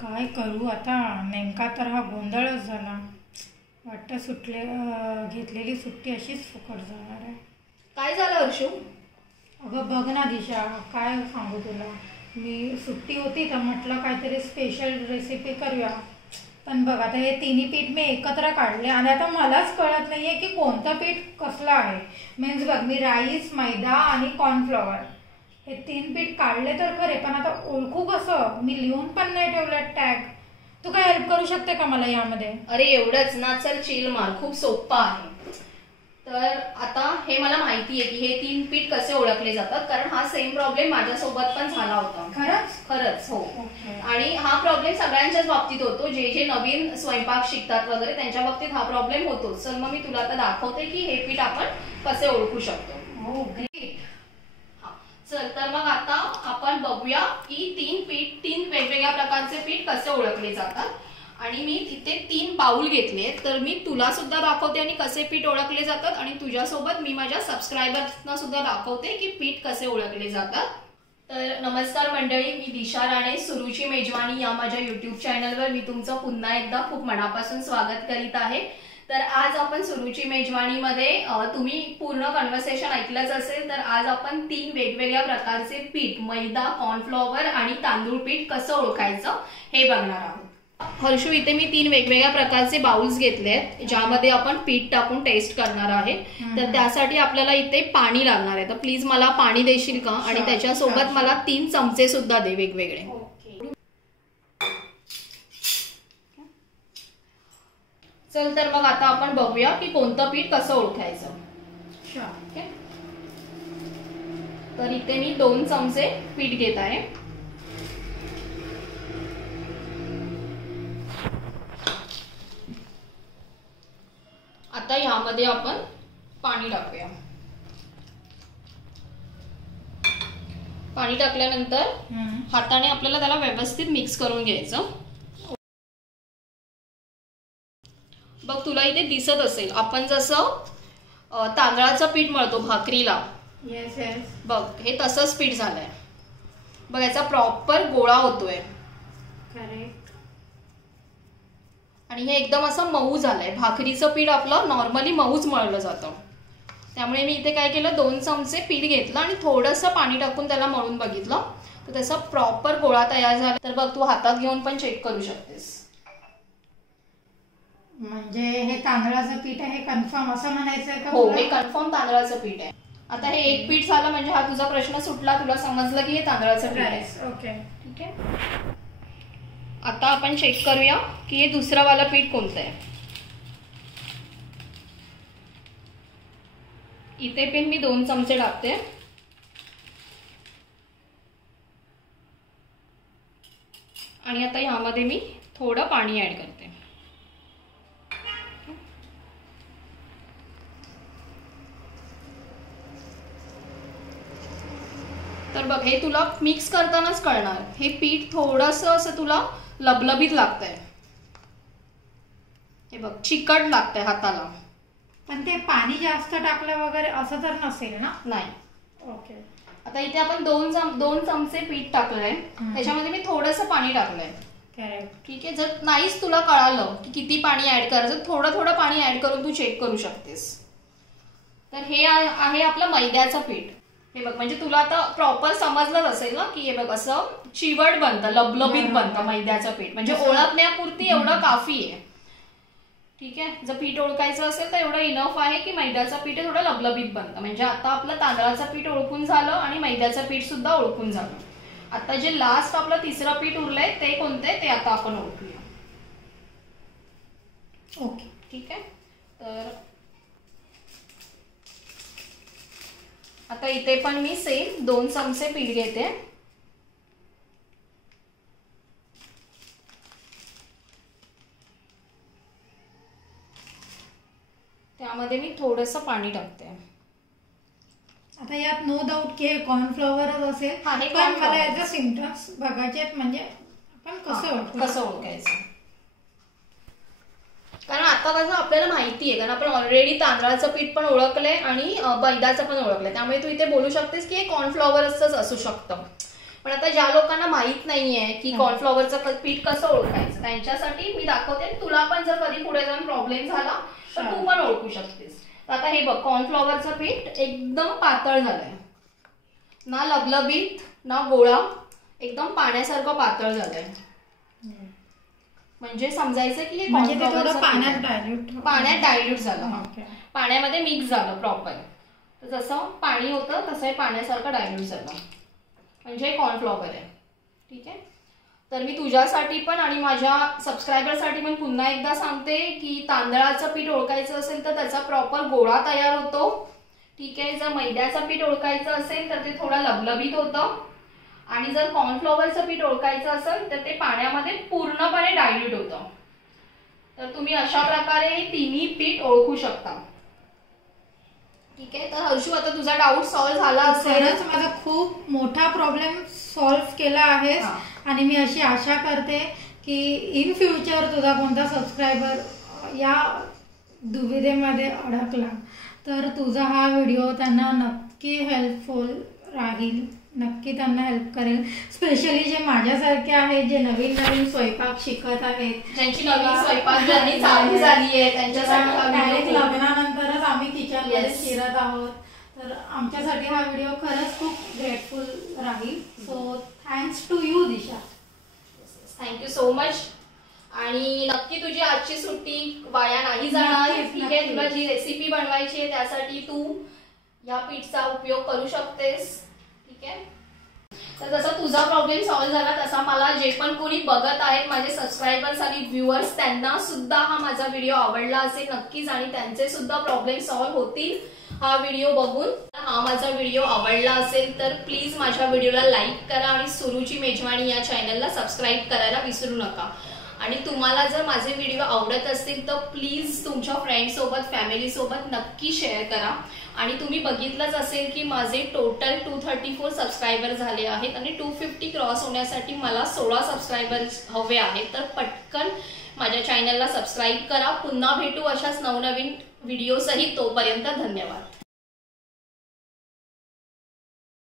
काय करू आता, नेमका तर हा गोंधळच झाला. वाटतं घेतलेली सुट्टी अशीच फुकट जाणार आहे. काय झालं हर्षू? अगं बघ ना दिशा, काय सांगू तुला. मी सुट्टी होती तर म्हटलं काहीतरी स्पेशल रेसिपी करूया. पण बघ आता हे तिन्ही पीठ मी एकत्र काढले आणि आता मलाच कळत नाहीये की कोणतं पीठ कसलं आहे. मीन्स बघ, मी राईस, मैदा आणि कॉर्नफ्लॉवर हे 3 पीठ काढले तर खरे, पण आता ओळखू कसं? मी लिहून पण नाही ठेवलं टॅग. तू काय हेल्प करू शकते का मला यामध्ये? अरे एवढंच ना, चल चिल मार, खूप सोपं आहे. तर आता हे मला माहिती आहे की हे 3 पीठ कसे ओळखले जातात, कारण हा सेम प्रॉब्लेम माझ्यासोबत पण झाला होता. खरंच हो. आणि हा प्रॉब्लेम सगळ्यांच्याच बाबतीत होतो, जे जे नवीन स्वयंपाक शिकतात वगैरे त्यांच्या बाबतीत हा प्रॉब्लेम होतो. चल मग मी तुला आता दाखवते की हे पीठ आपण कसे ओळखू शकतो. हो ग्रेट. चल तर मग आता आपण बघूया की 3 वेगवेगळ्या प्रकारचे पीठ कसे ओळखले जातात. आणि मी तिथे 3 बाउल घेतले, तर मी तुला सुद्धा दाखवते आणि कसे पीठ ओळखले जातात, आणि तुझ्यासोबत मी माझ्या सबस्क्रायबर्सना सुद्धा दाखवते की पीठ कसे ओळखले जातात. तर नमस्कार मंडळी, मी दिशा राणे, सुरुची मेजवानी या माझ्या युट्यूब चॅनलवर मी तुमचं पुन्हा एकदा खूप मनापासून स्वागत करीत आहे. तर आज आपण सुरुची मेजवानीमध्ये तुम्ही पूर्ण कन्व्हर्सेशन ऐकलंच असेल, तर आज आपण 3 वेगवेगळ्या प्रकारचे पीठ, मैदा, कॉर्नफ्लॉवर आणि तांदूळ पीठ कसं ओळखायचं हे बघणार आहोत. हर्षू, इथे मी 3 वेगवेगळ्या प्रकारचे बाउल्स घेतले आहेत, ज्यामध्ये आपण पीठ टाकून टेस्ट करणार आहे. तर त्यासाठी आपल्याला इथे पाणी लागणार आहे. तर प्लीज मला पाणी देशील का? आणि त्याच्यासोबत मला 3 चमचे सुद्धा दे वेगवेगळे. चल तर मग आता आपण बघूया की कोणतं पीठ कसं ओळखायचं. तर इथे मी 2 चमचे पीठ घेत आहे. आता यामध्ये आपण पाणी टाकूया. पाणी टाकल्यानंतर हाताने आपल्याला त्याला व्यवस्थित मिक्स करून घ्यायचं. बघ, तुला इथे दिसत असेल आपण जसं तांदळाचं पीठ मळतो भाकरीला, बघ हे तसंच पीठ झालंय. बघ याचा प्रॉपर गोळा होतोय. आणि हे एकदम असं मऊ झालंय. भाकरीचं पीठ आपलं नॉर्मली मऊच मळलं जातं. त्यामुळे मी इथे काय केलं, 2 चमचे पीठ घेतलं आणि थोडंसं पाणी टाकून त्याला मळून बघितलं, तर त्याचा प्रॉपर गोळा तयार झाला. तर बघ, तू हातात घेऊन पण चेक करू शकतेस. म्हणजे हे तांदळाचं पीठ आहे कन्फर्म असं म्हणायचं का? हो, हे कन्फर्म तांदळाचं पीठ आहे. आता हे एक पीठ झालं म्हणजे हा तुझा प्रश्न सुटला, तुला समजलं की हे तांदळाचं पीठ आहे. ओके, ठीक आहे. आता आपण चेक करूया की हे दुसरं वाला पीठ कोणतं आहे. इथे पण मी 2 चमचे टाकते. आणि आता ह्यामध्ये मी थोडं पाणी ऍड करते. तर बघ, हे तुला मिक्स करतानाच कळणार, हे पीठ थोडंसं असं तुला लबलबीत लागतंय. हे बघ, चिकट लागतंय हाताला. पण ते पाणी जास्त टाकलं वगैरे असं तर नसेल ना? नाही. ओके. आता इथे आपण 2 चमचे पीठ टाकलंय, त्याच्यामध्ये मी थोडंसं पाणी टाकलंय. ठीक आहे. जर नाहीच तुला कळालं की किती पाणी ऍड करायचं, थोडं पाणी ऍड करून तू चेक करू शकतेस. तर हे आहे आपलं मैद्याचं पीठ. हे बघ, म्हणजे तुला आता प्रॉपर समजलंच असेल ना की हे बघ असं चिवट बनतं, लबलबीत बनतं मैद्याचं पीठ. म्हणजे ओळखण्यापुरती एवढं काफी आहे. ठीक आहे. जर पीठ ओळखायचं असेल तर एवढं इनफ आहे की मैद्याचं पीठ थोडं लबलबीत बनतं. म्हणजे आता आपलं तांदळाचं पीठ ओळखून झालं आणि मैद्याचं पीठ सुद्धा ओळखून झालं. आता जे लास्ट आपलं तिसरं पीठ उरलंय ते कोणते ते आता आपण ओळखूया. ओके, ठीक आहे. तर आता इथे पण मी सेम 2 चमचे पीठ घेते. त्यामध्ये मी थोडंसं पाणी टाकते. आता यात नो डाऊट की कॉर्नफ्लॉवरच असेल, पण मला याचे सिम्पटम्स बघायचे आहेत. म्हणजे आपण कसं ओळखायचं, कारण आता कसं आपल्याला माहिती आहे, कारण आपण ऑलरेडी तांदळाचं पीठ पण ओळखलंय आणि मैद्याचं पण ओळखलंय. त्यामुळे तू इथे बोलू शकतेस की हे कॉर्नफ्लॉवरच असू शकतं. पण आता ज्या लोकांना माहित नाहीये की कॉर्नफ्लॉवरचं पीठ कसं ओळखायचं त्यांच्यासाठी मी दाखवते. तुला पण जर कधी पुढे जाऊन प्रॉब्लेम झाला तर तू पण ओळखू शकतेस. आता हे बघ, कॉर्नफ्लॉवरचं पीठ एकदम पातळ झालंय, ना लबलबीत ना गोळा, एकदम पाण्यासारखं पातळ झालंय. म्हणजे समजायचं की हे पाण्यात डायल्यूट झालं, पाण्यामध्ये मिक्स झालं प्रॉपर. तर जसं पाणी होतं तसं हे पाण्यासारखं डायल्यूट झालं, म्हणजे कॉर्नफ्लॉवर आहे. ठीक आहे. तर मी तुझ्यासाठी पण आणि माझ्या सबस्क्रायबरसाठी पण पुन्हा एकदा सांगते की तांदळाचं पीठ ओळखायचं असेल तर त्याचा प्रॉपर गोळा तयार होतो. ठीक आहे. जर मैद्याचं पीठ ओळखायचं असेल तर ते थोडं लबलबीत होतं, आणि जर कॉर्नफ्लॉवरचं पीठ ओळखायचं असेल तर ते पाण्यामध्ये पूर्णपणे डायल्यूट होतं. तर तुम्ही अशा प्रकारे तिन्ही पीठ ओळखू शकता. ठीक आहे. तर हर्षू, आता तुझा डाऊट सॉल्व्ह झाला असेल. खरंच माझा खूप मोठा प्रॉब्लेम सॉल्व्ह केला आहेस, आणि मी अशी आशा करते की इन फ्युचर तुझा कोणता सबस्क्रायबर या दुविधेमध्ये अडकला तर तुझा हा व्हिडिओ त्यांना नक्की हेल्पफुल राहील, नक्की त्यांना हेल्प करेल. स्पेशली जे माझ्यासारखे आहेत, जे नवीन नवीन स्वयंपाक शिकत आहेत, ज्यांची नवीन स्वयंपाक जर्नी चालू झाली आहे, त्यांच्यासाठी डायरेक्ट लग्नानंतरच आम्ही किचनमध्ये शिरत आहोत. तर आमच्यासाठी हा व्हिडिओ खरंच खूप ग्रेटफुल राहील. So thanks to you Disha. Thank you so much. आणि नक्की तुझी आजची सुट्टी वाया नाही जाणार. ठीक आहे. तुला जी रेसिपी बनवायची आहे त्यासाठी तू या पीठचा उपयोग करू शकतेस. ठीक आहे. तर जसा तुझा प्रॉब्लेम सॉल्व्ह झाला तसा मला जे पण कोणी बघत आहेत, माझे सबस्क्रायबर्स आणि व्ह्युअर्स, त्यांना सुद्धा हा माझा व्हिडिओ आवडला असेल नक्कीच, आणि त्यांचे सुद्धा प्रॉब्लेम सॉल्व्ह होतील हा व्हिडिओ बघून. हा माझा व्हिडिओ आवडला असेल तर प्लीज माझ्या व्हिडिओला लाईक करा आणि सुरुची मेजवानी या चॅनलला सबस्क्राईब करायला विसरू नका. आणि तुम्हाला जर माझे व्हिडिओ आवडत असतील तर प्लीज तुमच्या फ्रेंड्ससोबत, फॅमिलीसोबत नक्की शेअर करा. आणि तुम्ही बघितलंच असेल की माझे टोटल 234 सबस्क्रायबर झाले आहेत, आणि 250 क्रॉस होण्यासाठी मला 16 सबस्क्रायबर्स हवे आहेत. तर पटकन माझ्या चॅनलला सबस्क्राईब करा. पुन्हा भेटू अशाच नवनवीन व्हिडिओसही. तोपर्यंत धन्यवाद.